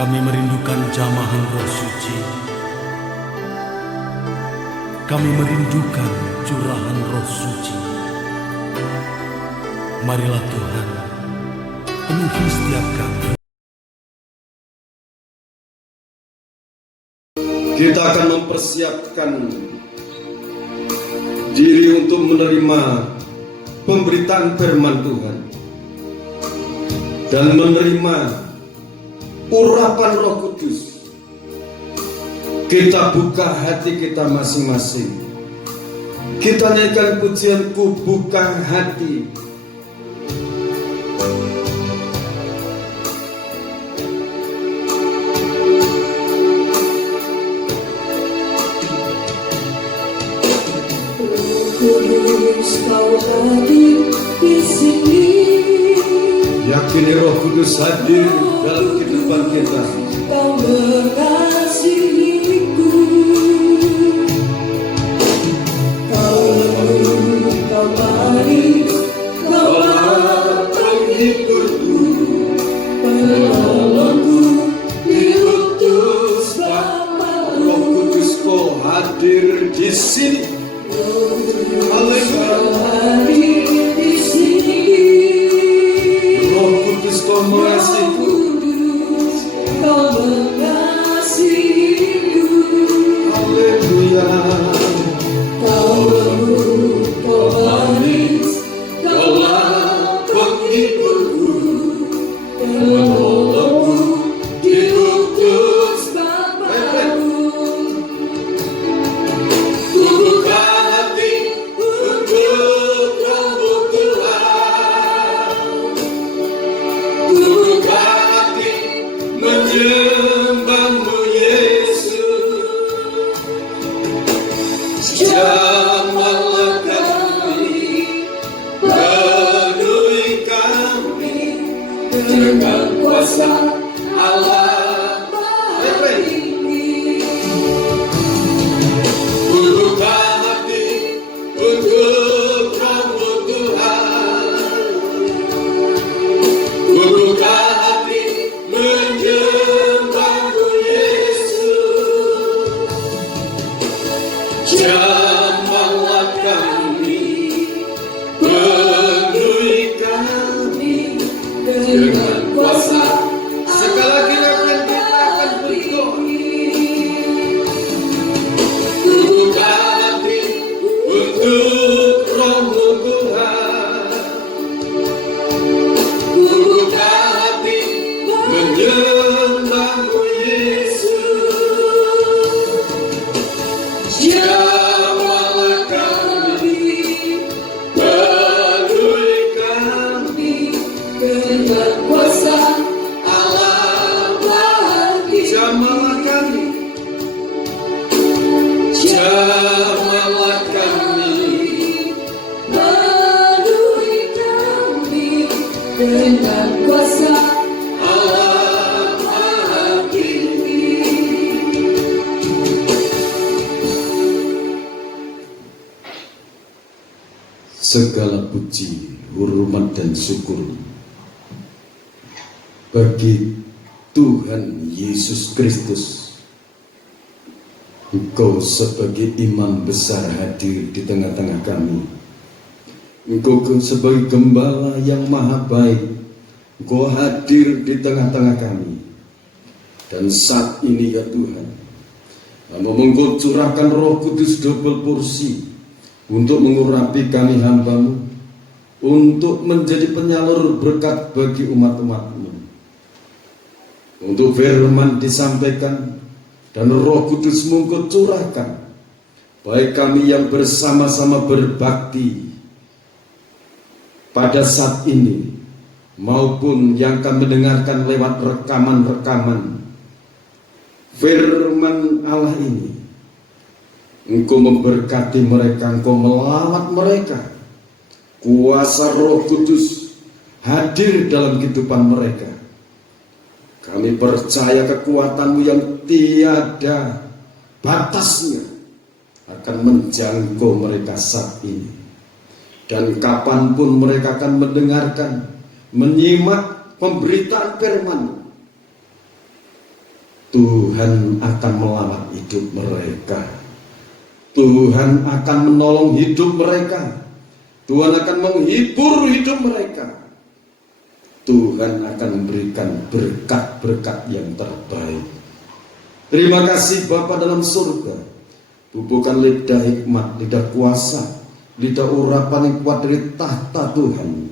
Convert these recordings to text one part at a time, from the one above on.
Kami merindukan jamahan Roh Suci. Kami merindukan curahan Roh Suci. Marilah Tuhan, penuhi setiap kami. Kita akan mempersiapkan diri untuk menerima pemberitaan firman Tuhan dan menerima urapan Roh Kudus. Kita buka hati kita masing-masing. Kita nyanyikan pujian Ku Buka Hati. Kudus Kau hadir di sini. Yakini Roh Kudus hadir dalam kehidupan kita. Kau mengasihiku. Kau baik, Kaulah penghiburku, penolongku, diutus Bapa. Roh Kudus Kau hadir di sini. Haleluya. Hadir di sini. Roh Kudus Kau mengasihiku. Kau mengasihiku. Haleluya. Kau manis, Kaulah penghiburku, penolongku, diutus Bapa-Mu. Ku buka hati untuk Roh-Mu Tuhan. Ku buka hati menyembah-Mu Yesus. Jamahlah kami, penuhi kami dengan kuasa Allah Bapa ini. Ku buka hati untuk Roh-Mu Tuhan. Ku buka hati menyembah-Mu Yesus. Jamahlah kami, penuhi kami dengan kuasa. Sekali lagi kita akan berdoa. Ku buka hati Untuk Roh-Mu Tuhan. Ku buka hati menyembah-Mu Yesus. Jamahlah kami, Penuhi kami dengan kuasa Allah Bapa. Jamahlah kami. Jamahlah kami. Penuhi kami dengan kuasa Allah Bapa. Segala puji, hormat dan syukur bagi Tuhan Yesus Kristus. Engkau sebagai imam besar hadir di tengah-tengah kami. Engkau sebagai gembala yang maha baik. Engkau hadir di tengah-tengah kami. Dan saat ini ya Tuhan, Engkau curahkan Roh Kudus double porsi untuk mengurapi kami hamba-Mu, untuk menjadi penyalur berkat bagi umat-umat-Mu. Untuk firman disampaikan dan Roh Kudus-Mu Engkau curahkan, baik kami yang bersama-sama berbakti pada saat ini, maupun yang kami dengarkan lewat rekaman-rekaman firman Allah ini. Engkau memberkati mereka, Engkau melawat mereka. Kuasa Roh Kudus hadir dalam kehidupan mereka. Kami percaya kekuatan-Mu yang tiada batasnya akan menjangkau mereka saat ini. Dan kapanpun mereka akan mendengarkan, menyimak pemberitaan firman, Tuhan akan melawat hidup mereka. Tuhan akan menolong hidup mereka. Tuhan akan menghibur hidup mereka. Tuhan akan memberikan berkat-berkat yang terbaik. Terima kasih Bapa dalam surga. Bubuhkan lidah hikmat, lidah kuasa, lidah urapan yang kuat dari tahta Tuhan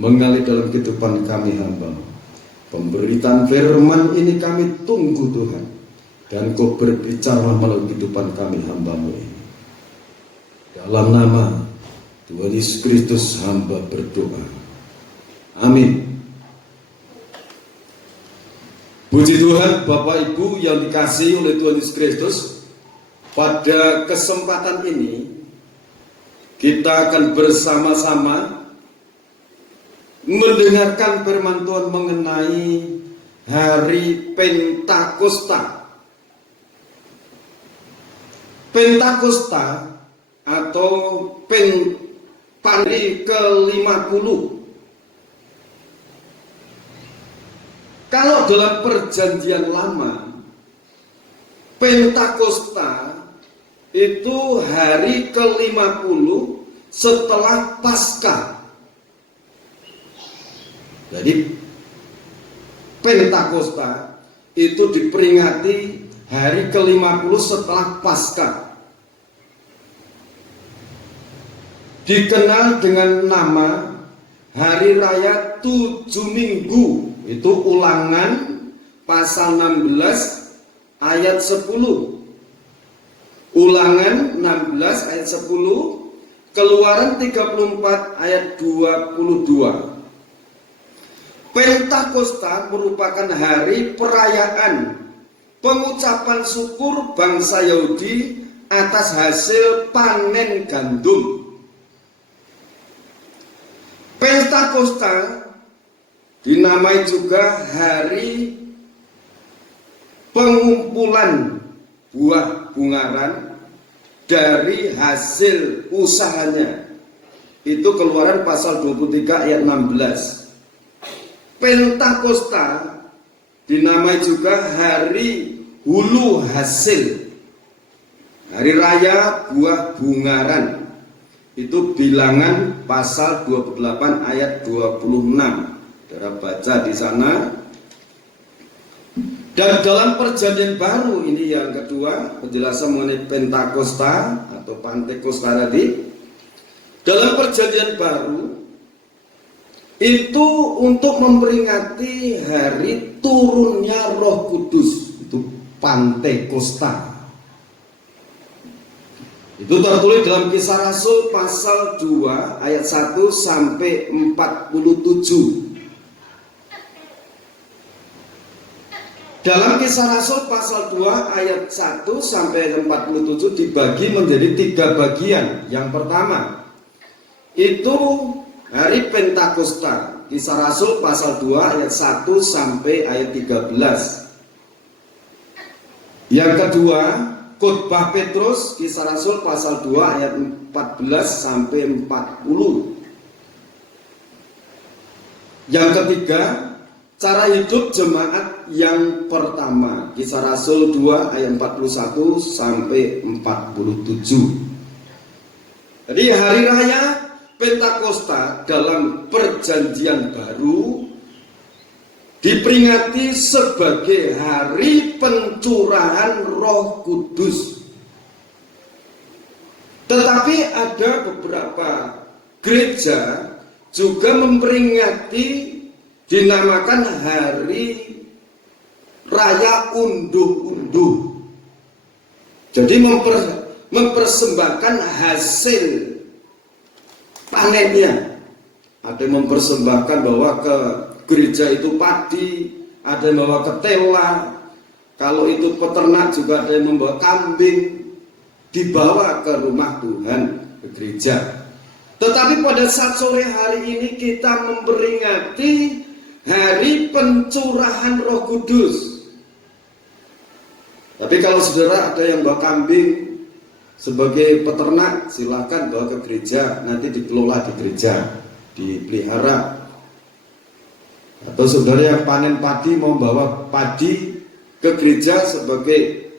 mengalir dalam kehidupan kami hamba. Pemberitaan firman ini kami tunggu Tuhan, dan Kau berbicara melalui kehidupan kami hamba-Mu ini. Dalam nama Tuhan Yesus Kristus hamba berdoa. Amin. Puji Tuhan, Bapak Ibu yang dikasihi oleh Tuhan Yesus Kristus. Pada kesempatan ini kita akan bersama-sama mendengarkan firman Tuhan mengenai hari Pentakosta. Pentakosta atau hari ke-50. Kalau dalam perjanjian lama, Pentakosta itu hari ke-50 setelah Paskah. Jadi Pentakosta itu diperingati hari ke-50 setelah Paskah. Dikenal dengan nama Hari Raya 7 Minggu. Itu Ulangan pasal 16 ayat 10. Ulangan 16 ayat 10, Keluaran 34 ayat 22. Pentakosta merupakan hari perayaan pengucapan syukur bangsa Yahudi atas hasil panen gandum. Pentakosta dinamai juga hari pengumpulan buah bungaran dari hasil usahanya. Itu Keluaran pasal 23 ayat 16. Pentakosta dinamai juga hari hulu hasil, hari raya buah bungaran. Itu Bilangan pasal 28 ayat 26. Saudara baca di sana. Dan dalam perjanjian baru ini yang kedua, penjelasan mengenai Pentakosta atau Pantekosta tadi. Dalam perjanjian baru itu untuk memperingati hari turunnya Roh Kudus, itu Pantekosta. Itu tertulis dalam Kisah Rasul pasal 2 ayat 1 sampai 47. Dalam Kisah Rasul pasal 2 ayat 1 sampai 47 dibagi menjadi 3 bagian. Yang pertama itu hari Pentakosta, Kisah Rasul pasal 2 ayat 1 sampai ayat 13. Yang kedua, Khotbah Petrus, Kisah Rasul pasal 2 ayat 14 sampai 40. Yang ketiga, cara hidup jemaat yang pertama, Kisah Rasul 2 ayat 41 sampai 47. Jadi hari raya Pentakosta dalam perjanjian baru diperingati sebagai hari pencurahan Roh Kudus. Tetapi ada beberapa gereja juga memperingati, dinamakan hari raya unduh-unduh. Jadi mempersembahkan hasil panennya. Ada yang mempersembahkan bahwa ke gereja itu padi, ada yang membawa ketela. Kalau itu peternak juga ada yang membawa kambing, dibawa ke rumah Tuhan, ke gereja. Tetapi pada saat sore hari ini kita memperingati hari pencurahan Roh Kudus. Tapi kalau saudara ada yang bawa kambing sebagai peternak, silakan bawa ke gereja, nanti dikelola di gereja, dipelihara. Atau saudara yang panen padi mau bawa padi ke ke gereja sebagai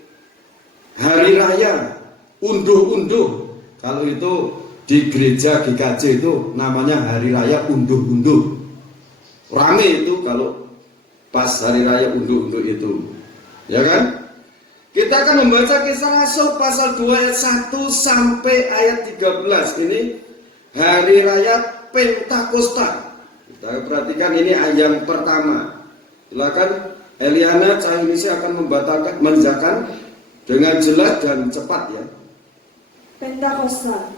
hari raya unduh-unduh. Kalau itu di gereja GKJ itu namanya hari raya unduh-unduh. Rame itu kalau pas hari raya unduh-unduh itu, ya kan? Kita akan membaca Kisah Rasul pasal 2 ayat 1 sampai ayat 13. Ini hari raya Pentakosta. Kita perhatikan ini ayat yang pertama. Silakan Eliana Cahimisi akan membacakan dengan jelas dan cepat ya. Pentakosta.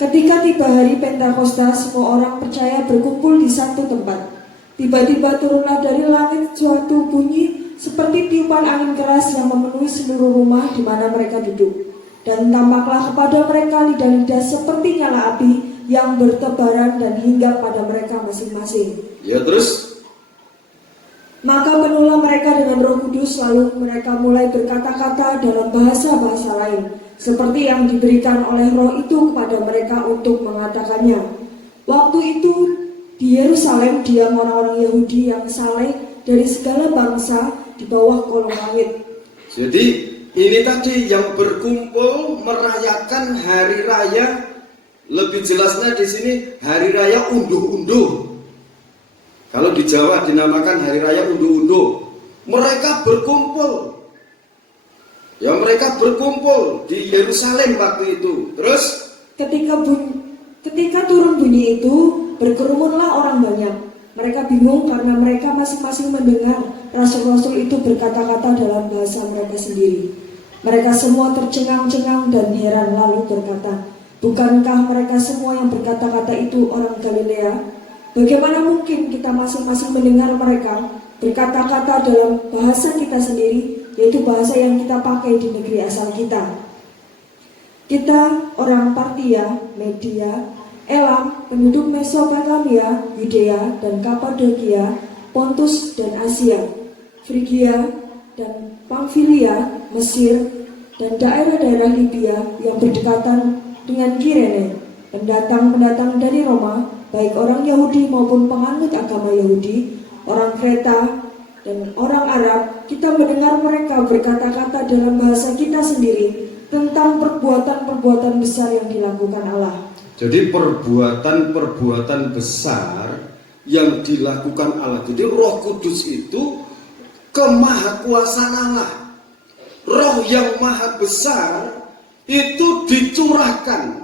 Ketika tiba hari Pentakosta, semua orang percaya berkumpul di satu tempat. Tiba-tiba turunlah dari langit suatu bunyi seperti tiupan angin keras yang memenuhi seluruh rumah di mana mereka duduk. Dan tampaklah kepada mereka lidah-lidah seperti nyala api yang bertebaran dan hinggap pada mereka masing-masing. Ya, terus? Maka penuhlah mereka dengan Roh Kudus, lalu mereka mulai berkata-kata dalam bahasa-bahasa lain, seperti yang diberikan oleh Roh itu kepada mereka untuk mengatakannya. Waktu itu di Yerusalem diam orang-orang Yahudi yang saleh dari segala bangsa di bawah kolong langit. Jadi ini tadi yang berkumpul merayakan hari raya, lebih jelasnya di sini hari raya unduh-unduh. Kalau di Jawa dinamakan hari raya unduh-unduh. Mereka berkumpul. Ya, mereka berkumpul di Yerusalem waktu itu. Terus ketika turun bunyi itu, berkerumunlah orang banyak. Mereka bingung karena mereka masing-masing mendengar rasul-rasul itu berkata-kata dalam bahasa mereka sendiri. Mereka semua tercengang-cengang dan heran lalu berkata, bukankah mereka semua yang berkata-kata itu orang Galilea? Bagaimana mungkin kita masing-masing mendengar mereka berkata-kata dalam bahasa kita sendiri, yaitu bahasa yang kita pakai di negeri asal kita? Kita orang Partia, Media, Elam, penduduk Mesopotamia, Yudea dan Kapadokia, Pontus dan Asia, Frigia dan Pamfilia, Mesir dan daerah-daerah Libya yang berdekatan dengan Kirene, pendatang-pendatang dari Roma, baik orang Yahudi maupun penganut agama Yahudi, orang Kreta dan orang Arab, kita mendengar mereka berkata-kata dalam bahasa kita sendiri tentang perbuatan-perbuatan besar yang dilakukan Allah. Jadi perbuatan-perbuatan besar yang dilakukan Allah. Jadi Roh Kudus itu kemahakuasaan Allah. Roh yang maha besar itu dicurahkan.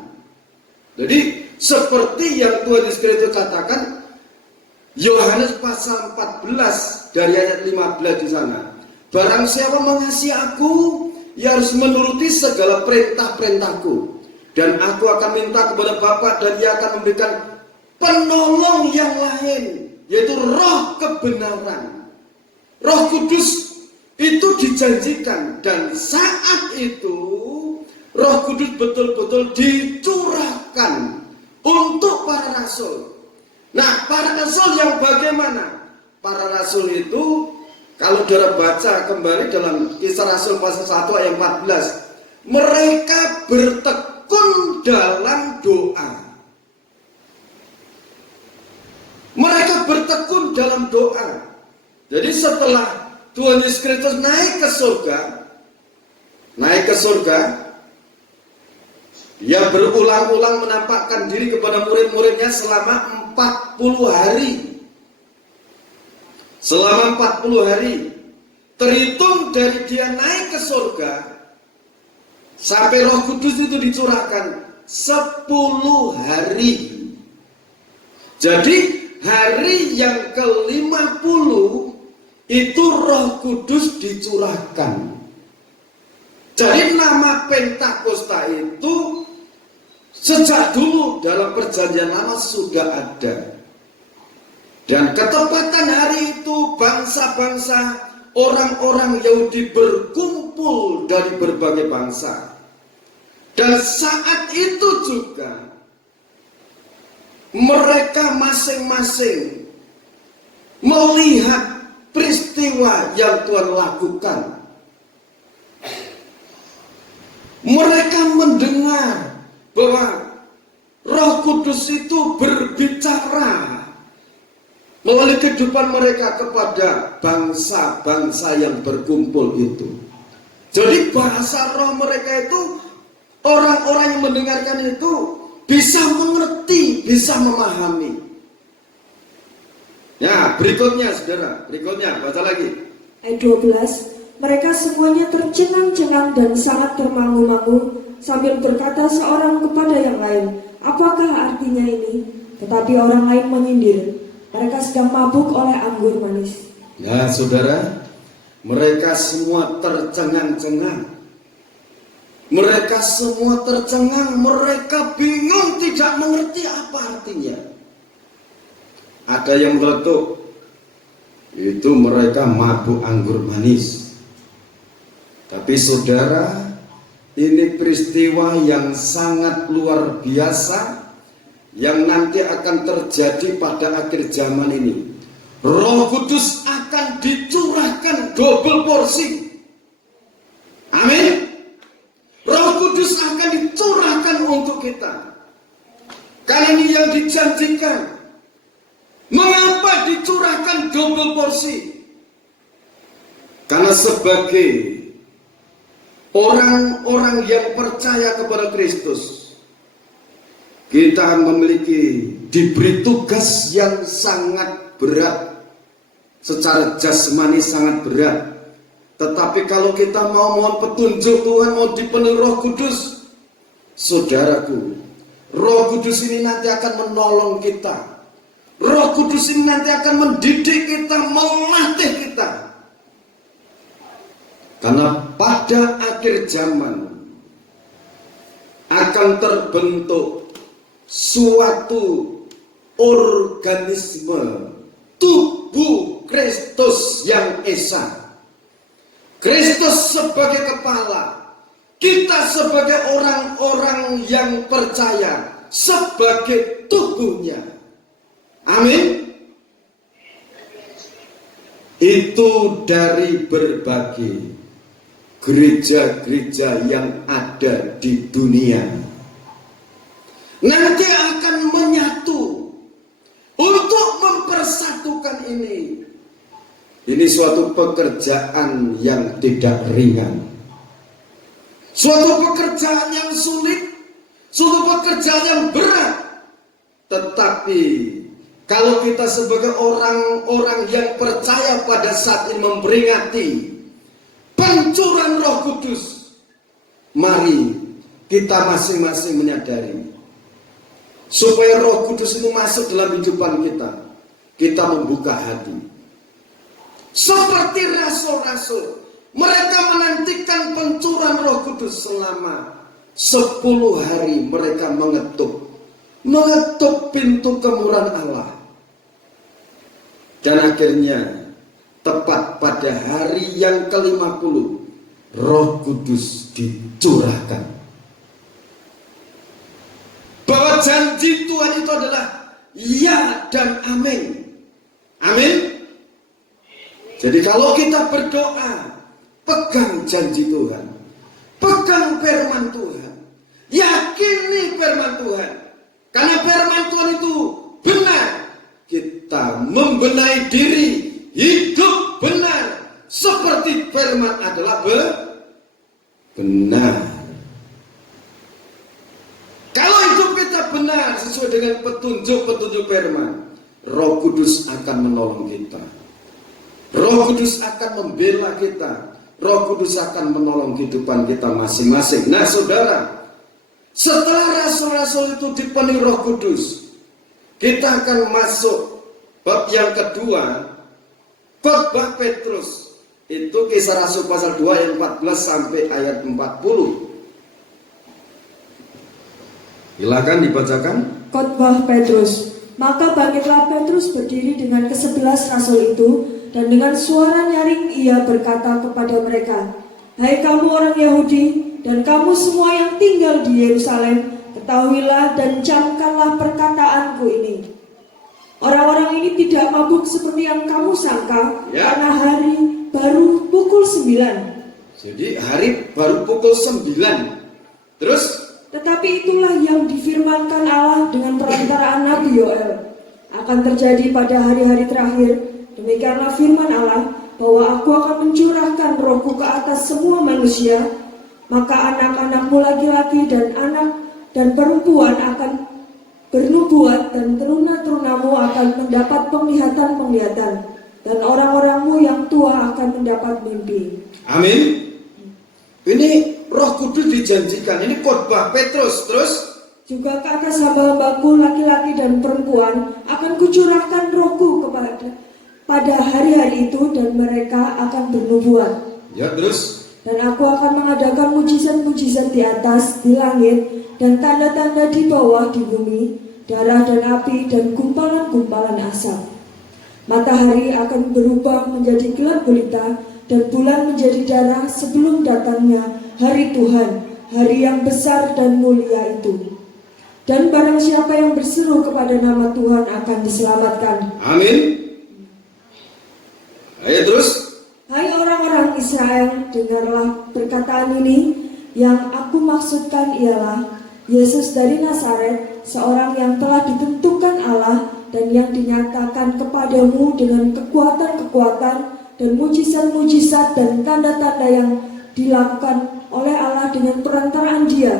Jadi seperti yang Tuhan Yesus Kristus katakan, Yohanes pasal 14 dari ayat 15 di sana. Barang siapa mengasihi aku, ia harus menuruti segala perintah-perintahku. Dan aku akan minta kepada Bapa dan ia akan memberikan penolong yang lain, yaitu Roh kebenaran. Roh Kudus itu dijanjikan, dan saat itu Roh Kudus betul-betul dicurahkan untuk para rasul. Nah, para rasul yang bagaimana? Para rasul itu, kalau saudara baca kembali dalam Kisah Rasul pasal 1 ayat 14, mereka bertekun dalam doa. Mereka bertekun dalam doa. Jadi setelah Tuhan Yesus Kristus naik ke surga, dia berulang-ulang menampakkan diri kepada murid-muridnya selama 40 hari. Selama 40 hari, terhitung dari dia naik ke surga sampai Roh Kudus itu dicurahkan 10 hari. Jadi hari yang ke-50 itu Roh Kudus dicurahkan. Jadi nama Pentakosta itu sejak dulu dalam perjanjian lama sudah ada. Dan ketepatan hari itu bangsa-bangsa, orang-orang Yahudi berkumpul dari berbagai bangsa. Dan saat itu juga mereka masing-masing melihat peristiwa yang Tuhan lakukan. Mereka mendengar bahwa Roh Kudus itu berbicara melalui kehidupan mereka kepada bangsa-bangsa yang berkumpul itu. Jadi bahasa roh mereka itu, orang-orang yang mendengarkan itu bisa mengerti, bisa memahami. Ya, berikutnya saudara, berikutnya baca lagi. Ayat 12, mereka semuanya tercengang-cengang dan sangat termangu-mangu sambil berkata seorang kepada yang lain, apakah artinya ini? Tetapi orang lain menyindir, mereka sedang mabuk oleh anggur manis. Nah saudara, mereka semua tercengang-cengang. Mereka semua tercengang, mereka bingung, tidak mengerti apa artinya. Ada yang meletup, itu mereka mabuk anggur manis. Tapi saudara, ini peristiwa yang sangat luar biasa yang nanti akan terjadi pada akhir zaman ini. Roh Kudus akan dicurahkan double porsi. Amin. Roh Kudus akan dicurahkan untuk kita. Karena ini yang dijanjikan. Mengapa dicurahkan double porsi? Karena sebagai orang-orang yang percaya kepada Kristus, kita diberi tugas yang sangat berat. Secara jasmani sangat berat. Tetapi kalau kita mau mohon petunjuk Tuhan, mau dipenuhi Roh Kudus, saudaraku, Roh Kudus ini nanti akan menolong kita. Roh Kudus ini nanti akan mendidik kita, melatih kita. Karena pada akhir zaman akan terbentuk suatu organisme tubuh Kristus yang esa. Kristus sebagai kepala, kita sebagai orang-orang yang percaya sebagai tubuhnya. Amin. Itu dari berbagai gereja-gereja yang ada di dunia nanti akan menyatu untuk mempersatukan ini. Ini suatu pekerjaan yang tidak ringan, suatu pekerjaan yang sulit, suatu pekerjaan yang berat. Tetapi kalau kita sebagai orang-orang yang percaya pada saat ini memperingati pencurahan Roh Kudus, mari kita masing-masing menyadari supaya Roh Kudus itu masuk dalam kehidupan kita. Kita membuka hati. Seperti rasul-rasul, mereka menantikan pencurahan Roh Kudus selama 10 hari. Mereka mengetuk pintu kemurahan Allah. Dan akhirnya tepat pada hari yang ke-50, Roh Kudus dicurahkan. Bahwa janji Tuhan itu adalah ya dan amin. Amin. Jadi kalau kita berdoa, pegang janji Tuhan, pegang firman Tuhan, yakini firman Tuhan. Karena firman Tuhan itu benar. Kita membenahi diri, hidup benar seperti firman adalah benar. Kalau hidup kita benar sesuai dengan petunjuk-petunjuk firman, Roh Kudus akan menolong kita. Roh Kudus akan membela kita. Roh Kudus akan menolong kehidupan kita masing-masing. Nah saudara, setelah rasul-rasul itu dipenuhi Roh Kudus, kita akan masuk bab yang kedua, khotbah Petrus. Itu Kisah Rasul pasal 2 ayat 14 sampai ayat 40. Silakan dibacakan. Khotbah Petrus. Maka bangkitlah Petrus berdiri dengan ke-11 rasul itu, dan dengan suara nyaring ia berkata kepada mereka, hai kamu orang Yahudi, dan kamu semua yang tinggal di Yerusalem, ketahuilah dan camkanlah perkataanku ini. Orang-orang ini tidak mabuk seperti yang kamu sangka, karena hari baru pukul 9. Jadi hari baru pukul 9. Terus? Tetapi itulah yang difirmankan Allah dengan perantaraan Nabi Yoel. akan terjadi pada hari-hari terakhir. Demikianlah firman Allah, bahwa aku akan mencurahkan rohku ke atas semua manusia, maka anak-anakmu laki-laki dan anak dan perempuan akan bernubuat, dan teruna-terunamu akan mendapat penglihatan-penglihatan, dan orang-orangmu yang tua akan mendapat mimpi. Amin. Ini Roh Kudus dijanjikan. Ini khotbah Petrus. Terus Juga ke atas hamba-hambaku laki-laki dan perempuan akan kucurahkan rohku pada hari-hari itu, dan mereka akan bernubuat. ya terus. Dan aku akan mengadakan mujizat-mujizat di atas, di langit, dan tanda-tanda di bawah di bumi, darah dan api dan gumpalan-gumpalan asap. Matahari akan berubah menjadi gelap gulita, dan bulan menjadi darah sebelum datangnya hari Tuhan, hari yang besar dan mulia itu. Dan barang siapa yang berseru kepada nama Tuhan akan diselamatkan. Amin. Ayo terus. Hai orang-orang Israel, dengarlah perkataan ini. Yang aku maksudkan ialah Yesus dari Nazaret, seorang yang telah ditentukan Allah dan yang dinyatakan kepadamu dengan kekuatan-kekuatan dan mujizat-mujizat dan tanda-tanda yang dilakukan oleh Allah dengan perantaraan Dia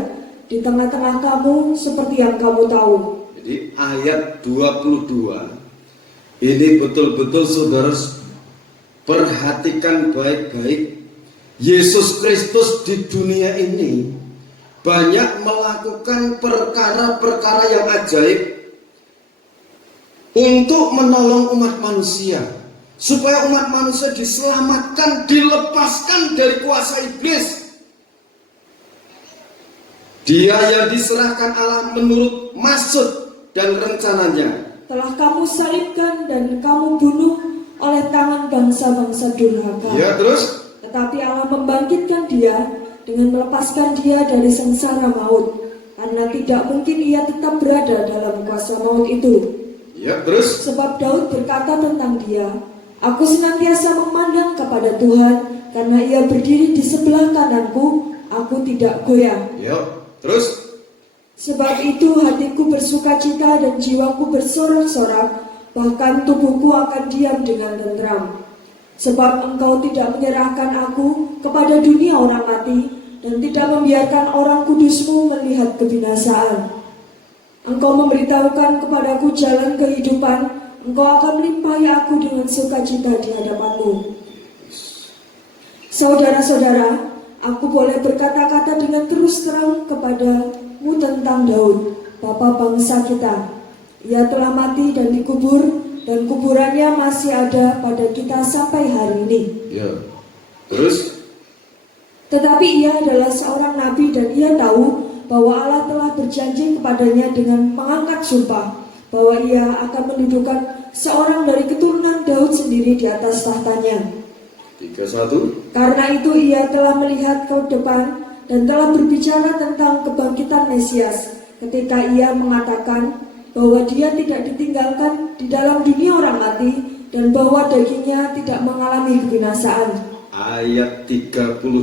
di tengah-tengah kamu, seperti yang kamu tahu. Jadi ayat 22 ini betul-betul saudara perhatikan baik-baik. Yesus Kristus di dunia ini banyak melakukan perkara-perkara yang ajaib untuk menolong umat manusia, supaya umat manusia diselamatkan, dilepaskan dari kuasa iblis. Dia yang diserahkan Allah menurut maksud dan rencananya. Telah kamu salibkan dan kamu bunuh oleh tangan bangsa-bangsa durhaka. Ya terus. Tetapi Allah membangkitkan Dia dengan melepaskan Dia dari sengsara maut, karena tidak mungkin Ia tetap berada dalam kuasa maut itu. Ya terus. Sebab Daud berkata tentang Dia, aku senantiasa memandang kepada Tuhan, karena Ia berdiri di sebelah kananku, aku tidak goyah. Ya terus. Sebab itu hatiku bersukacita dan jiwaku bersorak-sorak, bahkan tubuhku akan diam dengan tentram. Sebab Engkau tidak menyerahkan aku kepada dunia orang mati, dan tidak membiarkan orang kudus-Mu melihat kebinasaan. Engkau memberitahukan kepadaku jalan kehidupan, Engkau akan melimpahi aku dengan sukacita di hadapan-Mu. Saudara-saudara, aku boleh berkata-kata dengan terus terang kepadamu tentang Daud, bapa bangsa kita. Ia telah mati dan dikubur, dan kuburannya masih ada pada kita sampai hari ini. Ya. Terus. Tetapi ia adalah seorang nabi, dan ia tahu bahwa Allah telah berjanji kepadanya dengan mengangkat sumpah bahwa ia akan mendudukan seorang dari keturunan Daud sendiri di atas tahtanya. 31. Karena itu ia telah melihat ke depan dan telah berbicara tentang kebangkitan Mesias, ketika ia mengatakan bahwa dia tidak ditinggalkan di dalam dunia orang mati, dan bahwa dagingnya tidak mengalami kebinasaan. Ayat 32.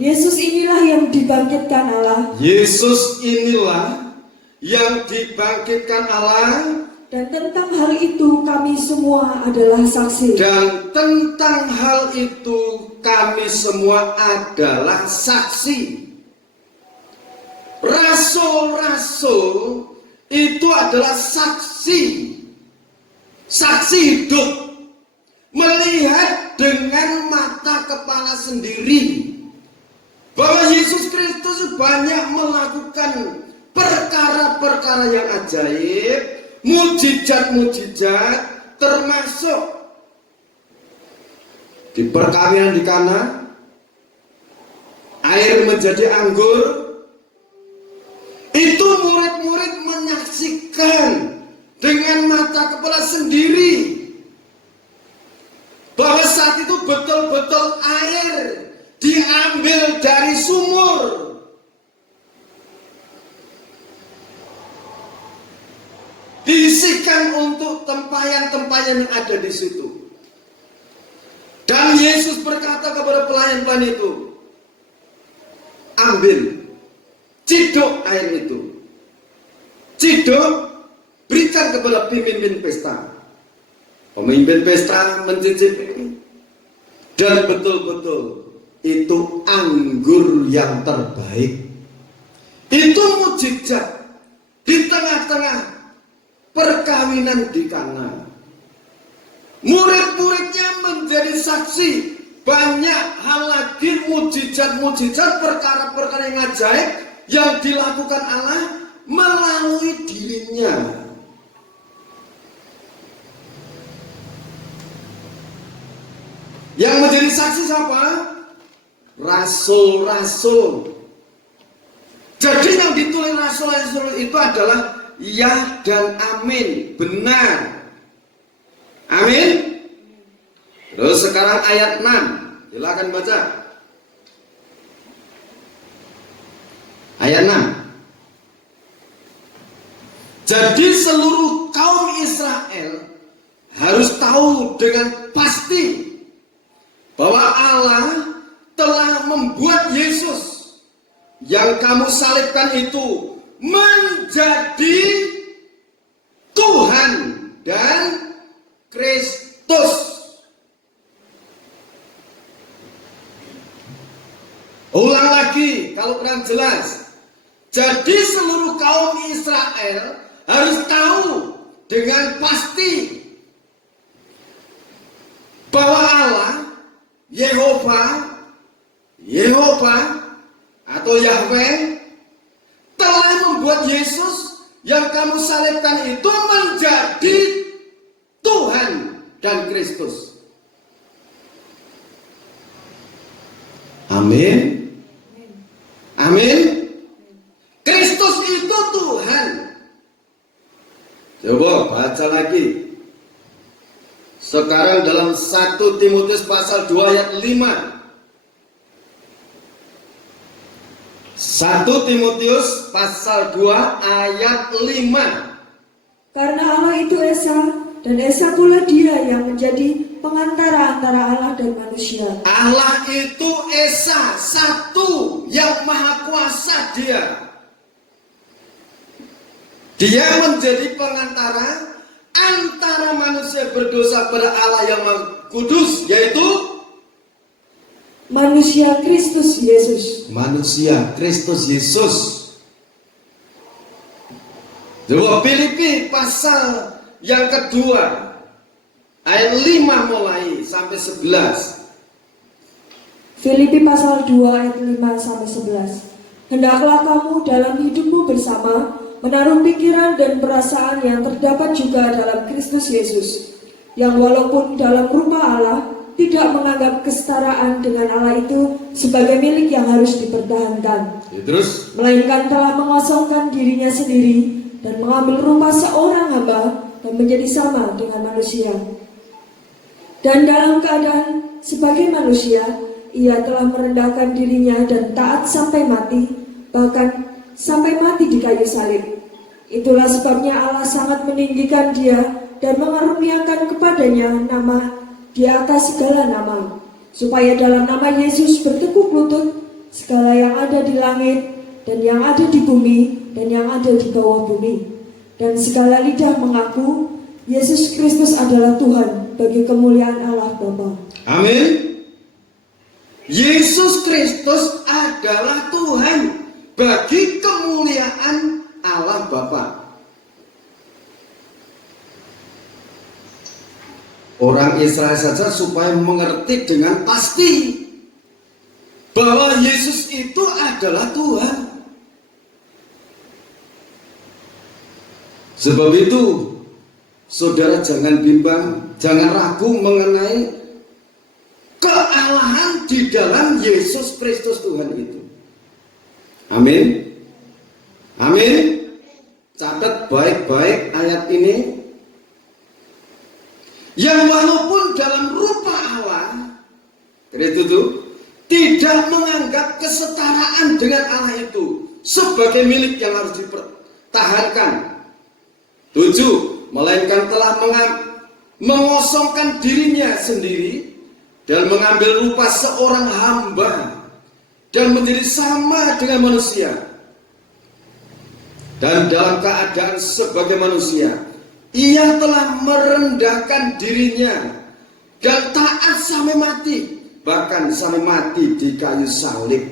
Yesus inilah yang dibangkitkan Allah. Yesus inilah yang dibangkitkan Allah. Dan tentang hal itu kami semua adalah saksi. Dan tentang hal itu kami semua adalah saksi. Rasul-rasul itu adalah saksi. Saksi hidup. Melihat dengan mata kepala sendiri bahwa Yesus Kristus banyak melakukan perkara-perkara yang ajaib, mujizat-mujizat, termasuk di perkawinan di Kana, air menjadi anggur. Itu murid-murid menyaksikan dengan mata kepala sendiri bahwa saat itu betul-betul air diambil dari sumur. Diisikan untuk tempayan-tempayan yang ada di situ. Dan Yesus berkata kepada pelayan-pelayan itu, ambil, ciduk air itu. Ciduk, berikan kepada pemimpin pesta. Pemimpin pesta mencicipi, dan betul-betul itu anggur yang terbaik. Itu mukjizat di tengah-tengah perkawinan di Kana. Murid-muridnya menjadi saksi banyak hal lagi, mukjizat-mukjizat, perkara-perkara yang ajaib yang dilakukan Allah melalui dirinya. Yang menjadi saksi siapa? Rasul-rasul. Jadi yang ditulis rasul-rasul itu adalah ya dan amin, benar. Amin. Terus sekarang ayat 6, silakan baca. Ayat 6. Jadi seluruh kaum Israel harus tahu dengan pasti bahwa Allah telah membuat Yesus yang kamu salibkan itu menjadi Tuhan dan Kristus. Ulang lagi kalau kurang jelas. Jadi seluruh kaum Israel harus tahu dengan pasti bahwa Allah Yehova atau Yahweh telah membuat Yesus yang kamu salibkan itu menjadi Tuhan dan Kristus. Amin. Amin. Kristus itu Tuhan. Coba baca lagi. Sekarang dalam 1 Timotius pasal 2 ayat 5. 1 Timotius pasal 2 ayat 5. Karena Allah itu Esa, dan Esa pula Dia yang menjadi pengantara antara Allah dan manusia. Allah itu Esa, satu yang maha kuasa Dia. Dia menjadi pengantara antara manusia berdosa pada Allah yang Maha Kudus, yaitu manusia Kristus Yesus. Manusia Kristus Yesus. Coba Filipi pasal yang kedua ayat 5 mulai sampai 11. Filipi pasal 2 ayat 5 sampai 11. Hendaklah kamu dalam hidupmu bersama menaruh pikiran dan perasaan yang terdapat juga dalam Kristus Yesus, yang walaupun dalam rupa Allah tidak menganggap kesetaraan dengan Allah itu sebagai milik yang harus dipertahankan, Terus melainkan telah mengosongkan dirinya sendiri dan mengambil rupa seorang hamba dan menjadi sama dengan manusia. Dan dalam keadaan sebagai manusia, ia telah merendahkan dirinya dan taat sampai mati, bahkan sampai mati di kayu salib. Itulah sebabnya Allah sangat meninggikan Dia dan mengaruniakan kepadanya nama di atas segala nama, supaya dalam nama Yesus bertekuk lutut segala yang ada di langit dan yang ada di bumi dan yang ada di bawah bumi, dan segala lidah mengaku Yesus Kristus adalah Tuhan bagi kemuliaan Allah Bapa. amin. Yesus Kristus adalah Tuhan bagi kemuliaan Allah Bapa. Orang Israel saja supaya mengerti dengan pasti bahwa Yesus itu adalah Tuhan. Sebab itu, saudara jangan bimbang, jangan ragu mengenai kealahan di dalam Yesus Kristus Tuhan itu. Amin. Amin. Catat baik-baik ayat ini. Yang walaupun dalam rupa Allah, itu tidak menganggap kesetaraan dengan Allah itu sebagai milik yang harus dipertahankan. 7. Melainkan telah mengosongkan dirinya sendiri dan mengambil rupa seorang hamba dan menjadi sama dengan manusia. dan dalam keadaan sebagai manusia, ia telah merendahkan dirinya dan taat sampai mati, bahkan sampai mati di kayu salib.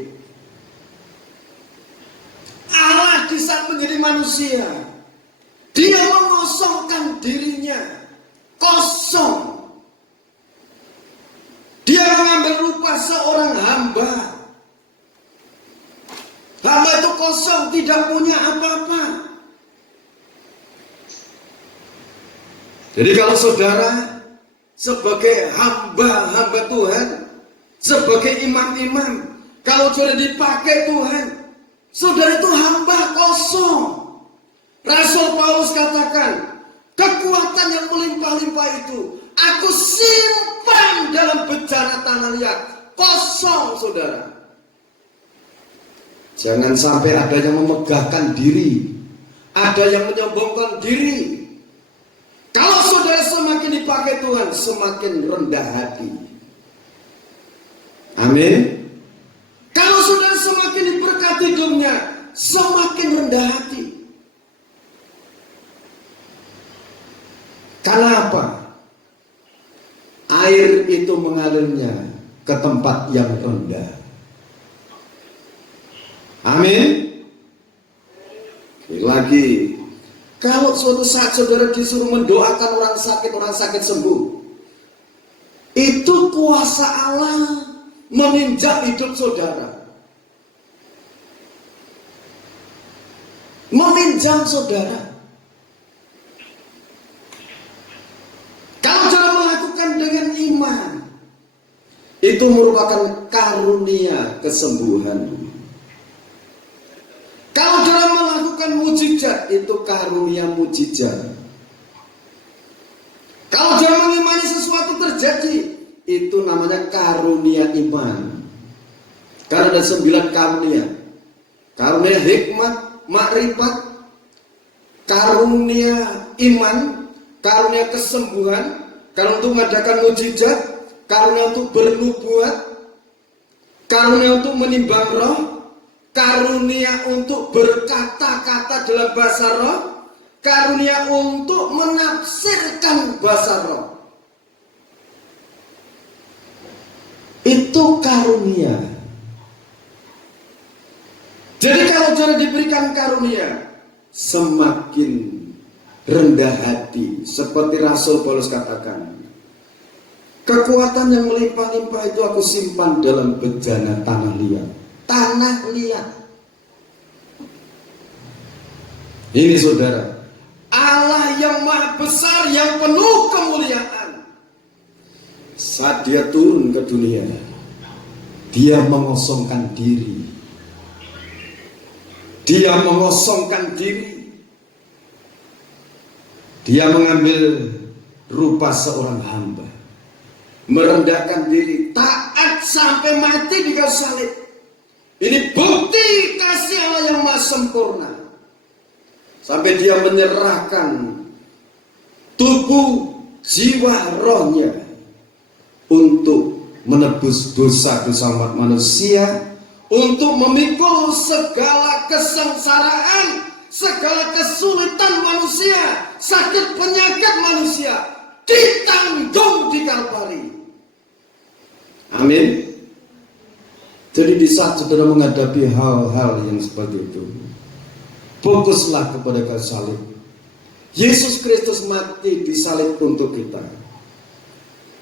Allah di saat menjadi manusia, dia mengosongkan dirinya, kosong. Dia mengambil rupa seorang hamba. Hamba itu kosong, tidak punya apa-apa. Jadi kalau saudara sebagai hamba Tuhan, sebagai imam-imam, kalau saudara dipakai Tuhan, saudara itu hamba kosong. Rasul Paulus katakan, kekuatan yang melimpah-limpah itu aku simpan dalam bejana tanah liat. Kosong, saudara. Jangan sampai ada yang memegahkan diri, ada yang menyombongkan diri. Kalau saudara semakin dipakai Tuhan, semakin rendah hati. Amin. Kalau saudara semakin diberkati hidupnya, semakin rendah hati. Karena apa? Air itu mengalirnya ke tempat yang rendah. Amin. Lagi, kalau suatu saat saudara disuruh mendoakan orang sakit sembuh, itu kuasa Allah menginjak hidup saudara, meminjam saudara. Kalau saudara melakukan dengan iman, itu merupakan karunia kesembuhan. Kalau saudara melakukan mujizat, itu karunia mujizat. Kalau saudara mengimani sesuatu terjadi, itu namanya karunia iman. Karena ada 9 karunia. Karunia hikmat, makrifat, karunia iman, karunia kesembuhan, karunia untuk mengadakan mujizat, karunia untuk bernubuat, karunia untuk menimbang roh, karunia untuk berkata-kata dalam bahasa roh, karunia untuk menafsirkan bahasa roh. Itu karunia. Jadi kalau saudara diberikan karunia, semakin rendah hati, seperti Rasul Paulus katakan, kekuatan yang melimpah-limpah itu aku simpan dalam bejana tanah liat. Tanah liat. Ini saudara, Allah yang maha besar, yang penuh kemuliaan. Saat dia turun ke dunia, dia mengosongkan diri. Dia mengosongkan diri. Dia mengambil rupa seorang hamba, merendahkan diri, taat sampai mati di kayu salib. Ini bukti kasih Allah yang maha sempurna. Sampai dia menyerahkan tubuh, jiwa, rohnya untuk menebus dosa-dosa umat manusia, untuk memikul segala kesengsaraan, segala kesulitan manusia, sakit penyakit manusia, ditanggung di Kalvari. Amin. Jadi di saat saudara menghadapi hal-hal yang seperti itu, fokuslah kepada kayu salib. Yesus Kristus mati di salib untuk kita.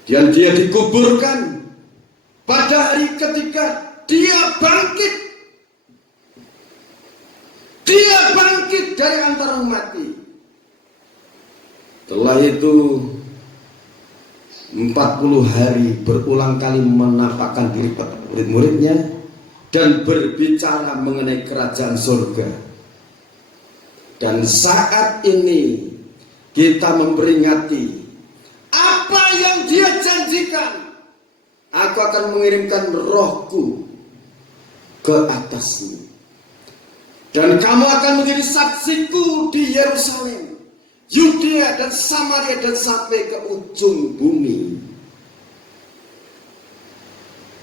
Dan dia dikuburkan pada hari ketika dia bangkit. Dia bangkit dari antara mati. Setelah itu 40 hari berulang kali menampakkan diri pada murid-muridnya dan berbicara mengenai kerajaan surga. Dan saat ini kita memperingati apa yang dia janjikan. Aku akan mengirimkan rohku ke atasmu, dan kamu akan menjadi saksiku di Yerusalem, Yudea dan Samaria, dan sampai ke ujung bumi.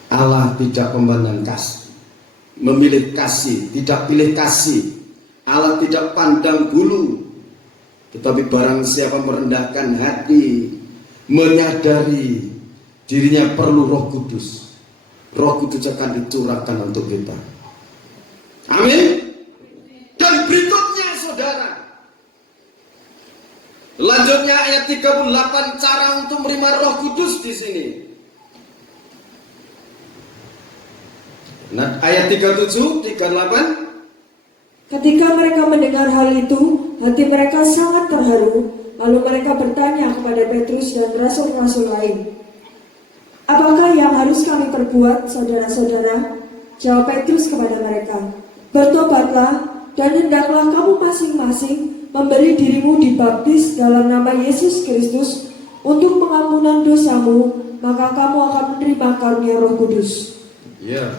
Allah tidak memandang kasih, memilih kasih, tidak pilih kasih. Allah tidak pandang bulu, tetapi barang siapa merendahkan hati, menyadari dirinya perlu Roh Kudus, Roh Kudus akan dicurahkan untuk kita. Amin. Dan berikutnya saudara, lanjutnya ayat 38, cara untuk menerima Roh Kudus di sini. Nah, ayat 37, 38. Ketika mereka mendengar hal itu, hati mereka sangat terharu. Lalu mereka bertanya kepada Petrus dan rasul-rasul lain, "Apakah yang harus kami perbuat, saudara-saudara?" Jawab Petrus kepada mereka, "Bertobatlah dan hendaklah kamu masing-masing memberi dirimu dibaptis dalam nama Yesus Kristus untuk pengampunan dosamu, maka kamu akan menerima karunia Roh Kudus." Ya,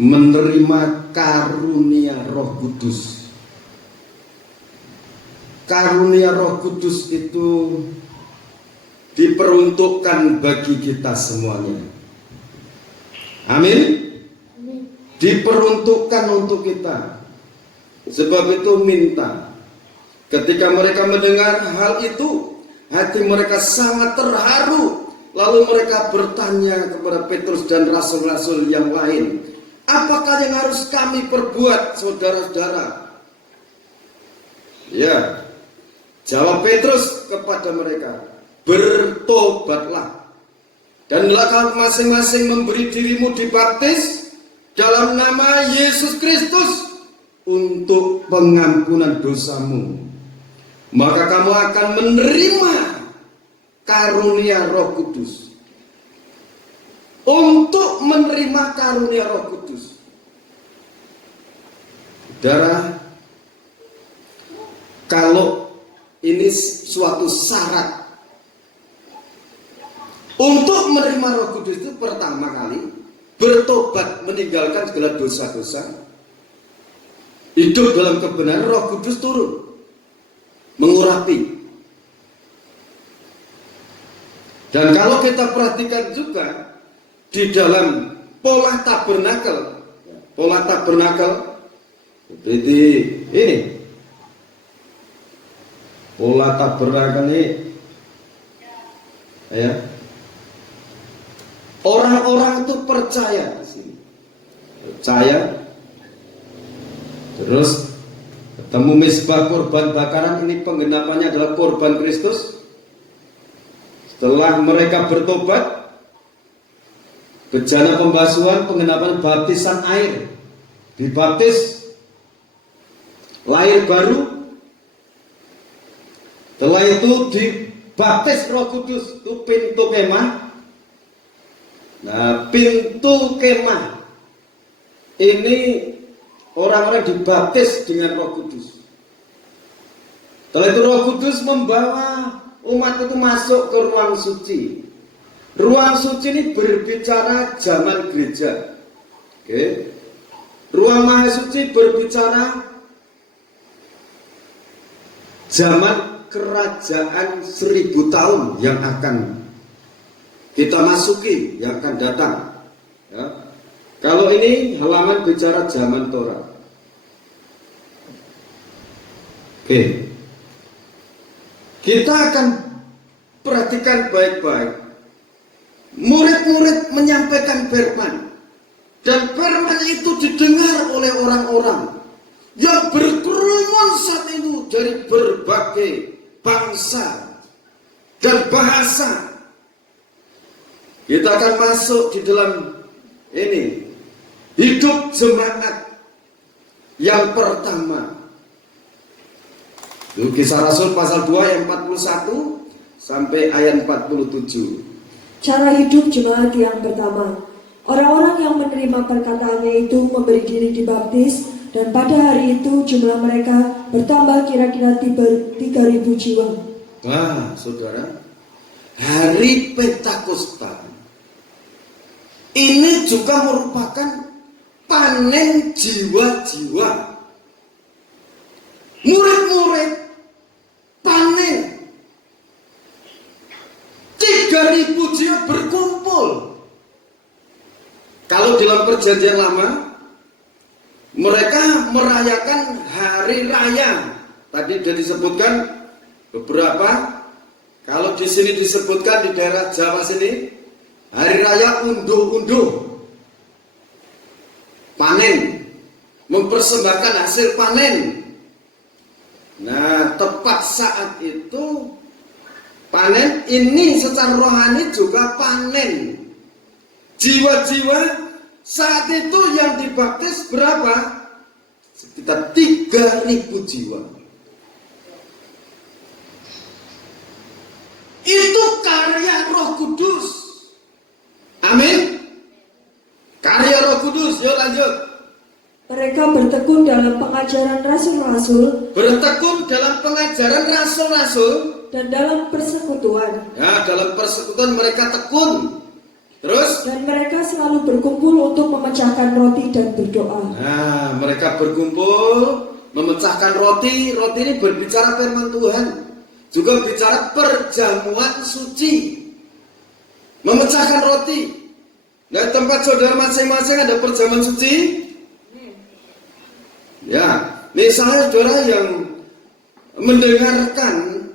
menerima karunia Roh Kudus. Karunia Roh Kudus itu diperuntukkan bagi kita semuanya. Amin. Diperuntukkan untuk kita. Sebab itu minta. Ketika mereka mendengar hal itu, hati mereka sangat terharu. Lalu mereka bertanya kepada Petrus dan rasul-rasul yang lain, "Apakah yang harus kami perbuat, saudara-saudara?" Ya, jawab Petrus kepada mereka, "Bertobatlah dan hendaklah masing-masing memberi dirimu dibaptis dalam nama Yesus Kristus untuk pengampunan dosamu, maka kamu akan menerima karunia Roh Kudus." Untuk menerima karunia Roh Kudus, saudara, kalau ini suatu syarat untuk menerima Roh Kudus, itu pertama kali bertobat, meninggalkan segala dosa-dosa, hidup dalam kebenaran. Roh Kudus turun mengurapi. Dan kalau kita perhatikan juga di dalam pola tabernakel seperti ini, pola tabernakel ini, ya, orang-orang itu percaya, terus ketemu misbah korban bakaran, ini penggenapannya adalah korban Kristus. Setelah mereka bertobat, bejana pembasuhan, penggenapan baptisan air, dibaptis, lahir baru. Setelah itu dibaptis Roh Kudus, itu pintu kemah. Nah, pintu kemah ini orang-orang dibaptis dengan Roh Kudus. Setelah itu Roh Kudus membawa umat itu masuk ke ruang suci. Ruang suci ini berbicara zaman gereja. Oke. Ruang maha suci berbicara zaman kerajaan 1000 tahun yang akan kita masuki, yang akan datang. Ya. Kalau ini halaman bicara zaman Torah. Oke. Kita akan perhatikan baik-baik. Murid-murid menyampaikan firman, dan firman itu didengar oleh orang-orang yang berkerumun saat itu dari berbagai bangsa dan bahasa. Kita akan masuk di dalam ini hidup jemaat yang pertama. Itu Kisah Rasul pasal 2 ayat 41 sampai ayat 47. Cara hidup jemaat yang pertama. Orang-orang yang menerima perkataannya itu memberi diri dibaptis, dan pada hari itu jumlah mereka bertambah kira-kira 3.000 jiwa. Wah, saudara, hari Pentakosta ini juga merupakan panen jiwa-jiwa. Murid-murid panen. 3.000 jiwa berkumpul. Kalau dalam perjanjian lama, mereka merayakan hari raya. Tadi sudah disebutkan beberapa. Kalau di sini disebutkan di daerah Jawa sini, hari raya unduh-unduh, panen, mempersembahkan hasil panen. Nah, tepat saat itu panen ini secara rohani juga panen. Jiwa-jiwa saat itu yang dibaptis berapa? Sekitar 3.000 jiwa. Itu karya Roh Kudus. Amin. Karya Roh Kudus. Yuk lanjut. Mereka bertekun dalam pengajaran rasul-rasul Bertekun dalam pengajaran rasul-rasul. dan dalam persekutuan. Ya, dalam persekutuan mereka tekun. Terus? Dan mereka selalu berkumpul untuk memecahkan roti dan berdoa. Nah, mereka berkumpul memecahkan roti. Roti ini berbicara firman Tuhan. Juga bicara perjamuan suci. Memecahkan roti. Nah, tempat saudara masing-masing ada perjamuan suci. Ya, misalnya saudara yang mendengarkan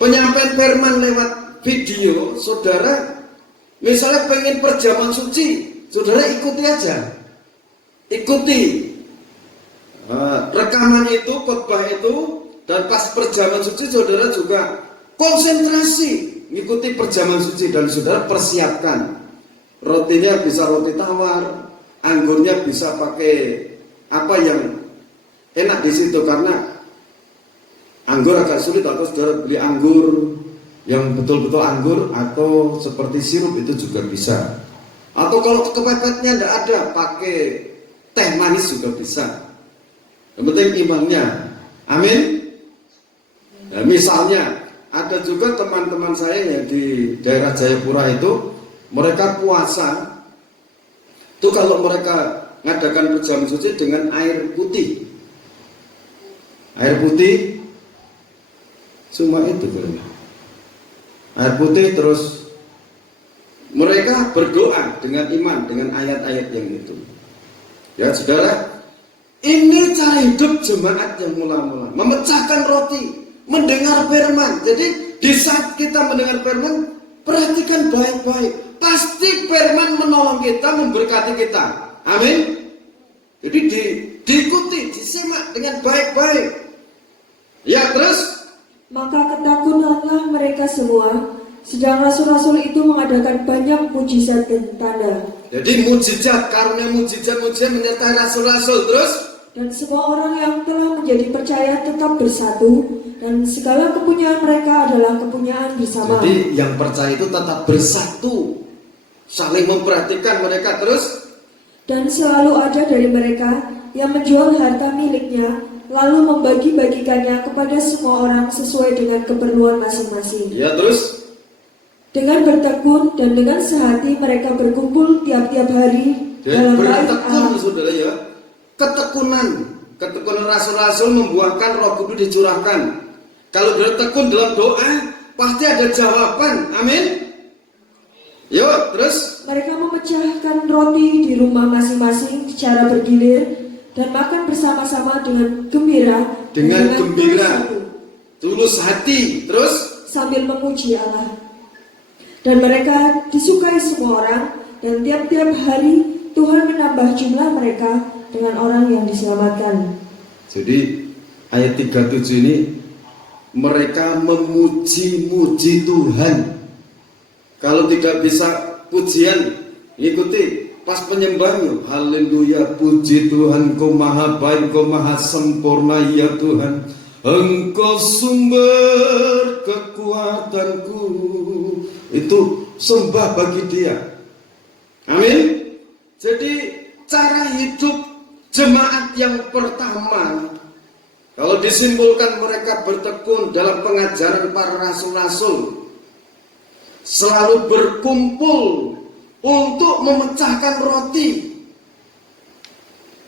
penyampaian firman lewat video, saudara misalnya pengen perjamuan suci, saudara ikuti aja. Ikuti rekaman itu, khotbah itu. Dan pas perjamuan suci saudara juga konsentrasi mengikuti perjamuan suci. Dan saudara persiapkan rotinya bisa roti tawar, anggurnya bisa pakai apa yang enak di situ, karena anggur agak sulit. Atau saudara beli anggur yang betul-betul anggur, atau seperti sirup itu juga bisa. Atau kalau kepepetnya tidak ada, pakai teh manis juga bisa. Yang penting imannya. Amin. Nah, misalnya ada juga teman-teman saya yang di daerah Jayapura itu, mereka puasa itu kalau mereka ngadakan perjamuan suci dengan air putih. Air putih cuma itu kan. Air putih, terus mereka berdoa dengan iman, dengan ayat-ayat yang itu. Ya saudara, ini cara hidup jemaat yang mula-mula, memecahkan roti, mendengar firman. Jadi di saat kita mendengar firman, perhatikan baik-baik. Pasti firman menolong kita, memberkati kita. Amin. Jadi diikuti, disimak dengan baik-baik. Ya, terus Maka ketakutanlah mereka semua, sedang rasul-rasul itu mengadakan banyak mujizat dan tanda. jadi mujizat, karena mujizat-mujizat menyertai rasul-rasul. Terus Dan semua orang yang telah menjadi percaya tetap bersatu, dan segala kepunyaan mereka adalah kepunyaan bersama. jadi yang percaya itu tetap bersatu, saling memperhatikan mereka. Terus Dan selalu ada dari mereka yang menjual harta miliknya, lalu membagi-bagikannya kepada semua orang sesuai dengan keperluan masing-masing. ya, terus Dengan bertekun dan dengan sehati mereka berkumpul tiap-tiap hari dan dalam bait bertekun, Allah. saudara ya. Ketekunan rasul-rasul membuahkan Roh Kudus dicurahkan. Kalau bertekun dalam doa, pasti ada jawaban. Amin. Yuk, terus Mereka memecahkan roti di rumah masing-masing secara bergilir dan makan bersama-sama dengan gembira. dengan gembira, tulus hati, tulus hati. Terus sambil memuji Allah. Dan mereka disukai semua orang, dan tiap-tiap hari Tuhan menambah jumlah mereka dengan orang yang diselamatkan. jadi ayat 37 ini, mereka memuji-muji Tuhan. Kalau tidak bisa pujian, ikuti pas penyembahnya. Haleluya, puji Tuhan, Kau maha baik, Kau maha sempurna ya Tuhan. Engkau sumber kekuatanku. Itu sembah bagi dia. Amin. Jadi cara hidup jemaat yang pertama, kalau disimpulkan, mereka bertekun dalam pengajaran para rasul-rasul, selalu berkumpul untuk memecahkan roti.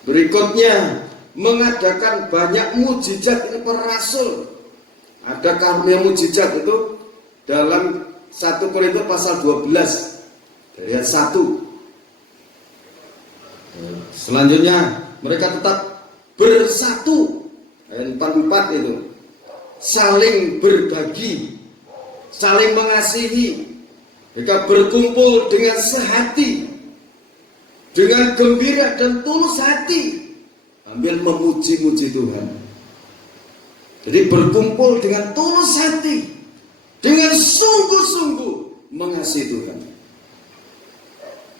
Berikutnya, mengadakan banyak mujizat. Ini para rasul. Ada karunia mujizat itu dalam 1 Korintus pasal 12 dari ayat 1. Selanjutnya mereka tetap bersatu. Ayat 44 itu saling berbagi, saling mengasihi. Mereka berkumpul dengan sehati, dengan gembira dan tulus hati, sambil memuji-muji Tuhan. Jadi berkumpul dengan tulus hati, dengan sungguh-sungguh mengasihi Tuhan.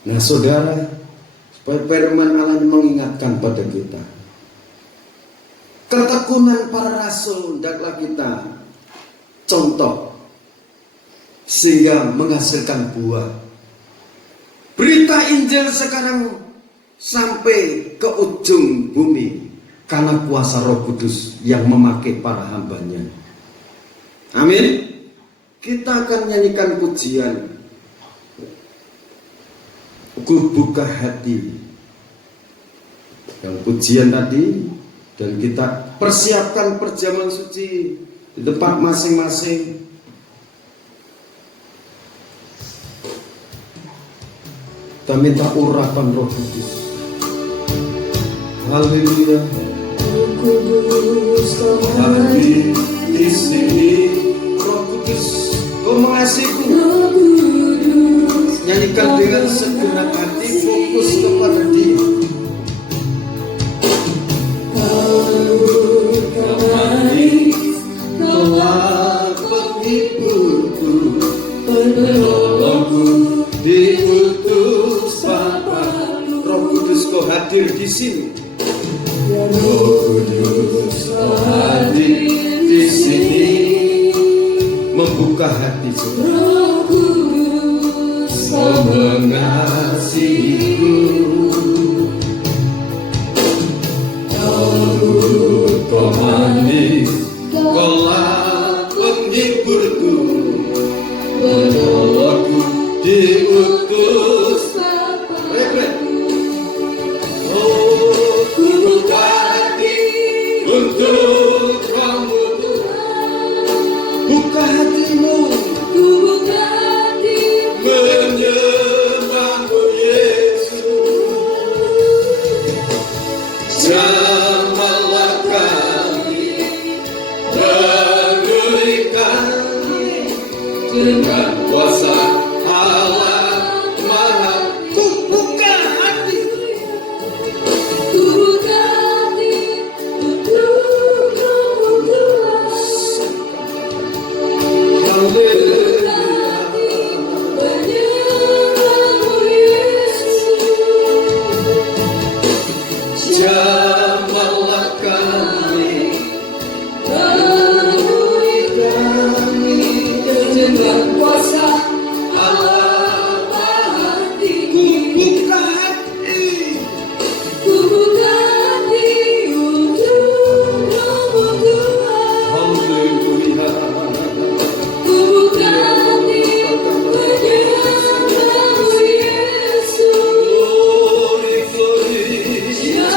Nah saudara, supaya firman Allah mengingatkan pada kita, ketekunan para rasul hendaklah kita contoh sehingga menghasilkan buah. Berita Injil sekarang sampai ke ujung bumi karena kuasa Roh Kudus yang memakai para hambanya. Amin. Kita akan nyanyikan pujian Ku buka hati, yang pujian tadi, dan kita persiapkan perjamuan suci di tempat masing-masing. Kita minta urapan Roh Kudus. Haleluya. Roh Kudus kau Hadir di sini, Roh Kudus, Kau mengasihiku. Roh Kudus Nyanyikan dengan segenap hati, fokus kepada Dia. kau manis, Kaulah penghiburku, penolongku, diutus Bapa. Roh Kudus Kau hadir di sini. Roh Kudus Kau hadir di sini, membuka hati saudara. Roh Kudus Kau mengasihiku, Kau manis, Kaulah penghiburku, penolongku, diutus Bapa. Oh, ku buka hati untuk kamu. Buka hatimu Ku buka hati menyembahmu Yesus. Jamahlah kami, penuhi kami dengan kuasa Allah Maha. Ku buka hati. Ku buka hati untuk kamu Tuhan. Haleluya. Menyembahmu Yesus. Jamahlah kami, Penuhi kami dengan kuasa Allah Maha ku Tinggi. buka hati. Ku buka hati untuk kamu Tuhan. Haleluya. Ku buka hati menyembahmu Yesus. Glory, glory.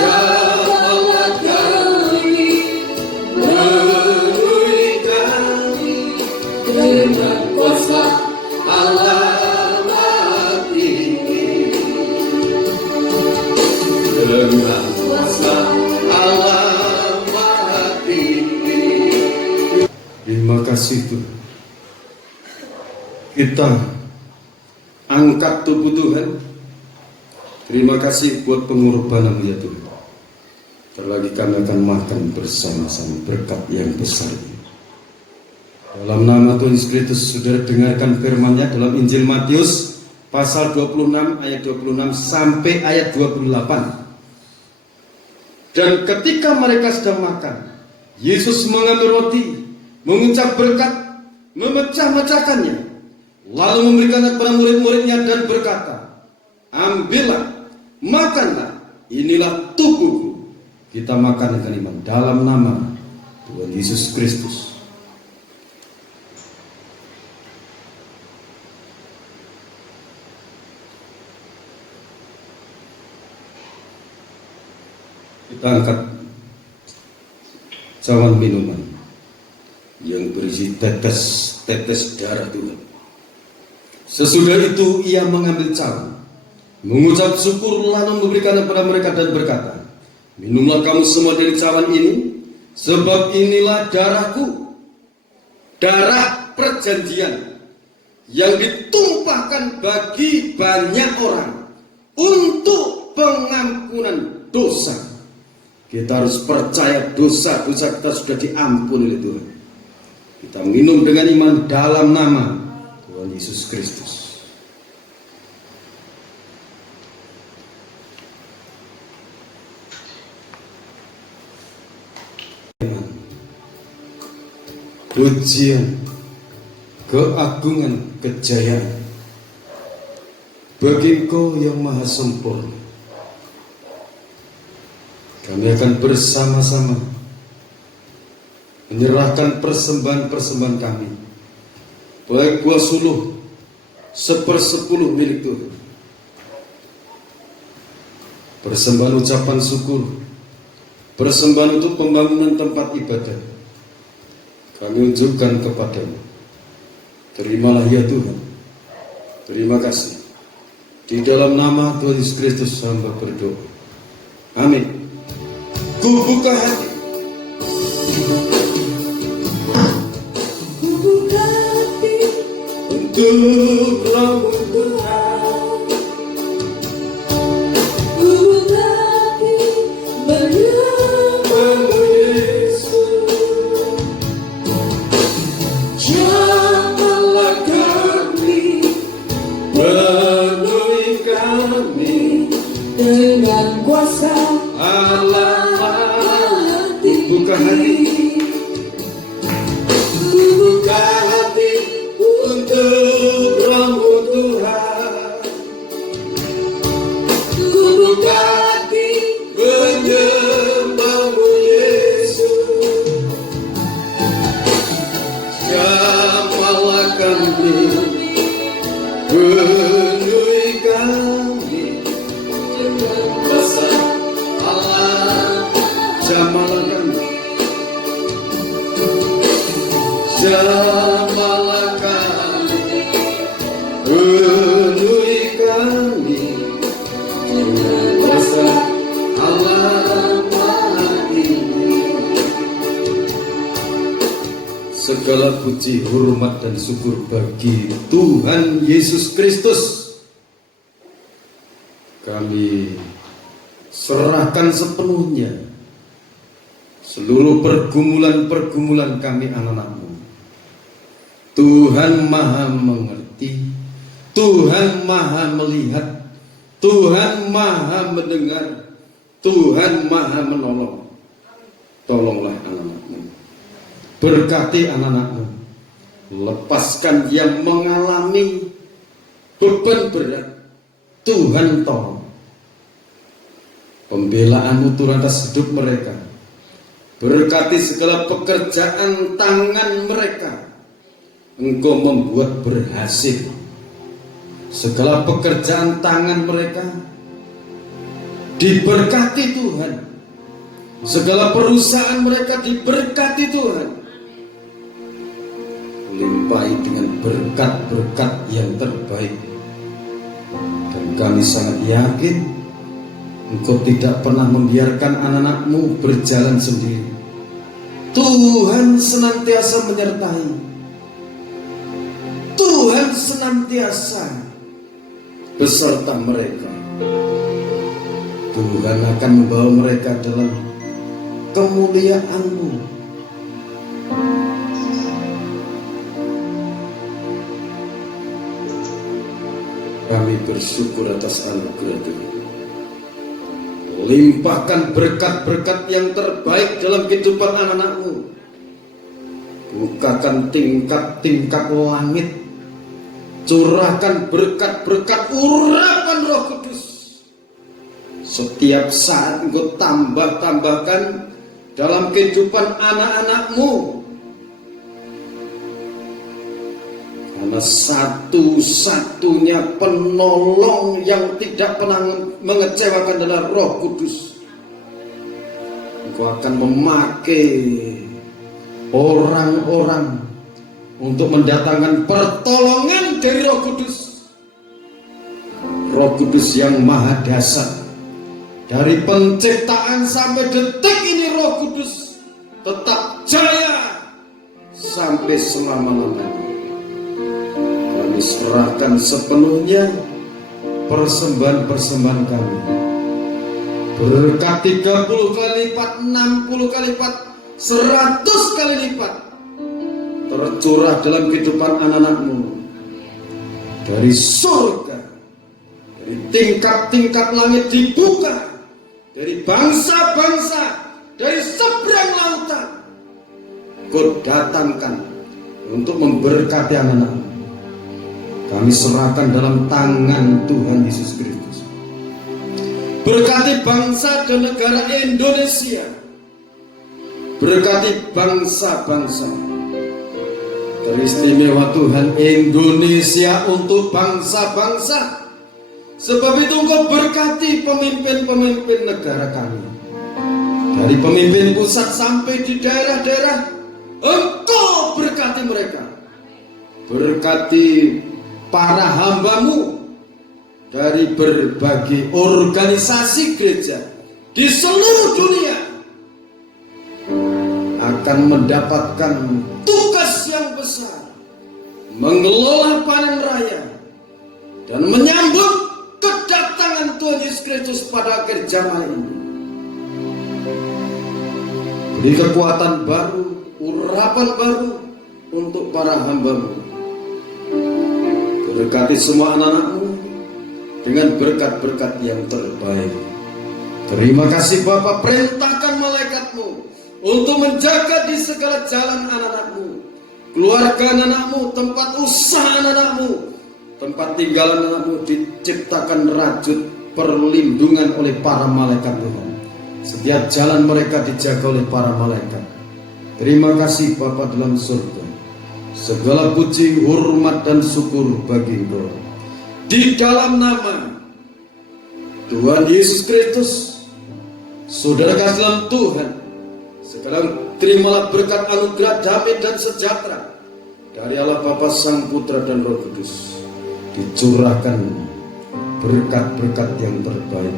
Jamahlah kami, Penuhi kami dengan kuasa Allah Maha Tinggi. Dengan kuasa Allah Maha Tinggi. Terima kasih Tuhan. Kita angkat tubuh Tuhan. Terima kasih buat pengorbanan ya Tuhan. Terlagi kami akan makan bersama-sama berkat yang besar ini. Dalam nama Tuhan Yesus Kristus, saudara dengarkan firman-Nya dalam Injil Matius pasal 26 ayat 26 sampai ayat 28. Dan ketika mereka sedang makan, Yesus mengambil roti, mengucap berkat, memecah-mecahkannya, lalu memberikannya kepada murid-muridnya dan berkata, ambillah, makanlah, inilah tubuhku. Kita makan dengan iman dalam nama Tuhan Yesus Kristus. Kita angkat cawan minuman yang berisi tetes-tetes darah Tuhan. Sesudah itu ia mengambil cawan, mengucap syukur lalu memberikan kepada mereka dan berkata, minumlah kamu semua dari cawan ini, sebab inilah darahku, darah perjanjian yang ditumpahkan bagi banyak orang untuk pengampunan dosa. Kita harus percaya dosa-dosa kita sudah diampuni oleh Tuhan. Kita minum dengan iman dalam nama Tuhan Yesus Kristus. Pujian, keagungan, kejayaan bagi Engkau yang maha sempurna. Kami akan bersama-sama menyerahkan persembahan-persembahan kami, baik 20, 1/10 milik Tuhan. Persembahan ucapan syukur, persembahan untuk pembangunan tempat ibadah, kami unjukkan kepadamu. Terimalah ya Tuhan. Terima kasih. Di dalam nama Tuhan Yesus Kristus hamba berdoa. Amin. Ku buka hati. Ku buka hati Untuk rambut Tuhan. Ku buka hati menyembahmu Yesus. Jamahlah kami, penuhi kami dengan kuasa Allah. Buka hati. Ku buka hati untuk rambut Tuhan. Ku buka hati Menyembahmu Yesus. Jamahlah kami, penuhi kami dengan kuasa Allah. Jamahlah kami, jamahlah kami, penuhi kami dengan kuasa Allah Maha Tinggi. Segala puji, hormat dan syukur bagi Tuhan Yesus Kristus. Kami serahkan sepenuhnya seluruh pergumulan-pergumulan kami anak-anakmu. Tuhan maha mengerti, Tuhan maha melihat, Tuhan maha mendengar, Tuhan maha menolong. Tolonglah anak-anakmu, berkati anak-anakmu, lepaskan yang mengalami beban berat. Tuhan tolong. Pembelaan-Mu turun atas hidup mereka. Berkati segala pekerjaan tangan mereka. Engkau membuat berhasil segala pekerjaan tangan mereka. Diberkati Tuhan. Segala perusahaan mereka diberkati Tuhan. Limpahi dengan berkat-berkat yang terbaik. Dan kami sangat yakin Engkau tidak pernah membiarkan anak-anak-Mu berjalan sendiri. Tuhan senantiasa menyertai. Tuhan senantiasa beserta mereka. Tuhan akan membawa mereka dalam kemuliaan-Mu. Kami bersyukur atas anugerah Tuhan. Limpahkan berkat-berkat yang terbaik dalam kehidupan anak-anak-Mu. Bukakan tingkat-tingkat langit. Curahkan berkat-berkat urapan Roh Kudus. Setiap saat Engkau tambahkan dalam kehidupan anak-anak-Mu. Karena satu-satunya penolong yang tidak pernah mengecewakan adalah Roh Kudus. Engkau akan memakai orang-orang untuk mendatangkan pertolongan dari Roh Kudus. Roh Kudus yang maha dahsyat. Dari penciptaan sampai detik ini Roh Kudus tetap jaya sampai selama-lamanya. Kami serahkan sepenuhnya persembahan-persembahan kami. Berkat 30 kali lipat, 60 kali lipat, 100 kali lipat tercurah dalam kehidupan anak-anak-Mu. Dari surga, dari tingkat-tingkat langit dibuka, dari bangsa-bangsa, dari seberang lautan, Kau datangkan untuk memberkati anak-anak. Kami serahkan dalam tangan Tuhan Yesus Kristus. Berkati bangsa dan negara Indonesia, berkati bangsa-bangsa. Teristimewa Tuhan Indonesia untuk bangsa-bangsa. Sebab itu Engkau berkati pemimpin-pemimpin negara kami. Dari pemimpin pusat sampai di daerah-daerah, Engkau berkati mereka. Berkati para hamba-Mu dari berbagai organisasi gereja di seluruh dunia akan mendapatkan tugas yang besar, mengelola panen raya dan menyambut kedatangan Tuhan Yesus Kristus pada akhir zaman ini. Beri kekuatan baru, urapan baru untuk para hamba-Mu. Berkati semua anak-anak-Mu dengan berkat-berkat yang terbaik. Terima kasih Bapa, perintahkan malaikat-Mu untuk menjaga di segala jalan anak-anak-Mu, keluarga anak-anak-Mu, tempat usaha anak-anak-Mu, tempat tinggal anak-anak-Mu diciptakan rajut perlindungan oleh para malaikat Tuhan. Setiap jalan mereka dijaga oleh para malaikat. Terima kasih Bapa dalam surga. Segala puji, hormat dan syukur bagi Engkau. Di dalam nama Tuhan Yesus Kristus, saudara kasih dalam Tuhan, sekarang terimalah berkat anugerah damai dan sejahtera dari Allah Bapa, Sang Putra dan Roh Kudus. Dicurahkan berkat-berkat yang terbaik,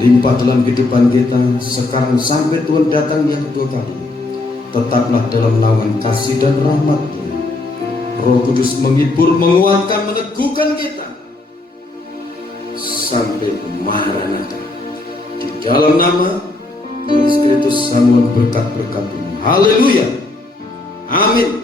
limpah dalam kehidupan kita sekarang sampai Tuhan datang yang kedua kali. Tetaplah dalam naungan kasih dan rahmat-Nya. Roh Kudus menghibur, menguatkan, meneguhkan kita sampai Maranatha. Di dalam nama Yesus Kristus, samuan berkat-berkat ini. Haleluya. Amin.